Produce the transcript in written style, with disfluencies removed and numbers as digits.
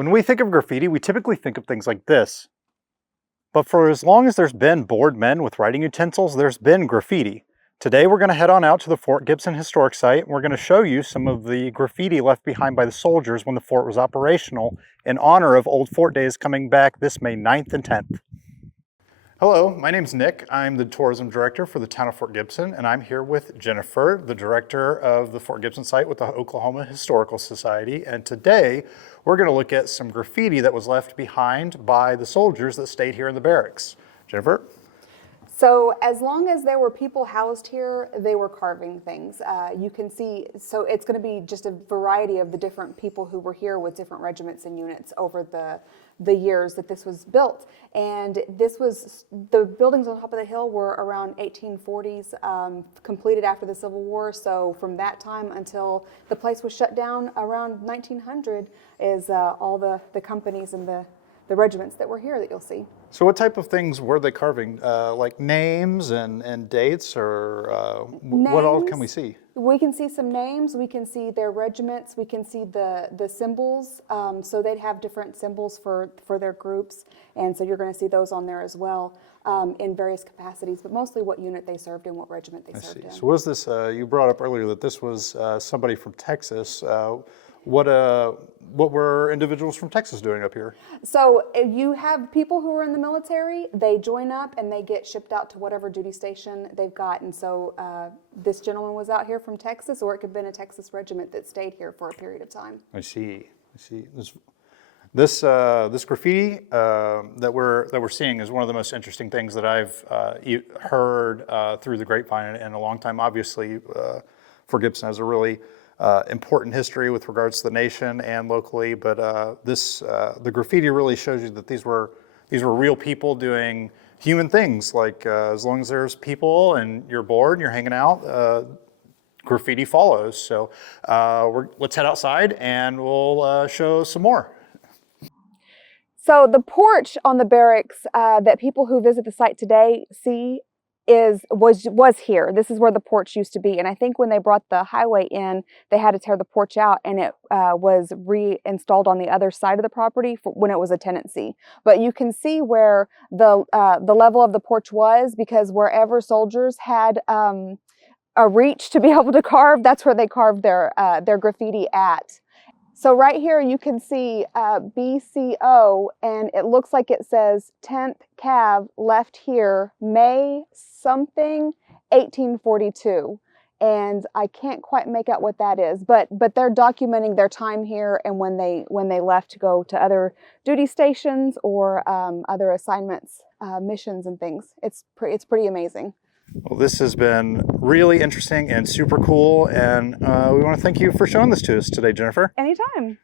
When we think of graffiti, we typically think of things like this. But for as long as there's been bored men with writing utensils, there's been graffiti. Today we're going to head on out to the Fort Gibson Historic Site, and we're going to show you some of the graffiti left behind by the soldiers when the fort was operational in honor of old fort days coming back this May 9th and 10th. Hello, my name's Nick. I'm the tourism director for the town of Fort Gibson, and I'm here with Jennifer, the director of the Fort Gibson site with the Oklahoma Historical Society. And today we're going to look at some graffiti that was left behind by the soldiers that stayed here in the barracks. Jennifer? So as long as there were people housed here, they were carving things. You can see, so it's going to be just a variety of the different people who were here with different regiments and units over the years that this was built. And the buildings on top of the hill were around 1840s, completed after the Civil War. So from that time until the place was shut down around 1900 is all the companies and the regiments that were here that you'll see. So what type of things were they carving? Like names and dates, or what all can we see? We can see some names, we can see their regiments, we can see the symbols. So they'd have different symbols for their groups, and so you're going to see those on there as well in various capacities, but mostly what unit they served in, what regiment they served in. So was this, you brought up earlier that this was somebody from Texas. What were individuals from Texas doing up here? So you have people who are in the military, they join up and they get shipped out to whatever duty station they've got. And so this gentleman was out here from Texas, or it could have been a Texas regiment that stayed here for a period of time. I see. This graffiti that we're seeing is one of the most interesting things that I've heard through the grapevine in a long time. Obviously, Fort Gibson has a really important history with regards to the nation and locally, but the graffiti really shows you that these were real people doing human things. Like as long as there's people and you're bored and you're hanging out, graffiti follows. So let's head outside and we'll show some more. So the porch on the barracks that people who visit the site today see was here. This is where the porch used to be, and I think when they brought the highway in, they had to tear the porch out, and it was reinstalled on the other side of the property when it was a tenancy. But you can see where the level of the porch was, because wherever soldiers had a reach to be able to carve, that's where they carved their graffiti at. So right here you can see BCO, and it looks like it says 10th Cav left here May something 1842, and I can't quite make out what that is, but they're documenting their time here and when they left to go to other duty stations or other assignments, missions and things. It's pretty amazing. Well, this has been really interesting and super cool, and we want to thank you for showing this to us today, Jennifer. Anytime.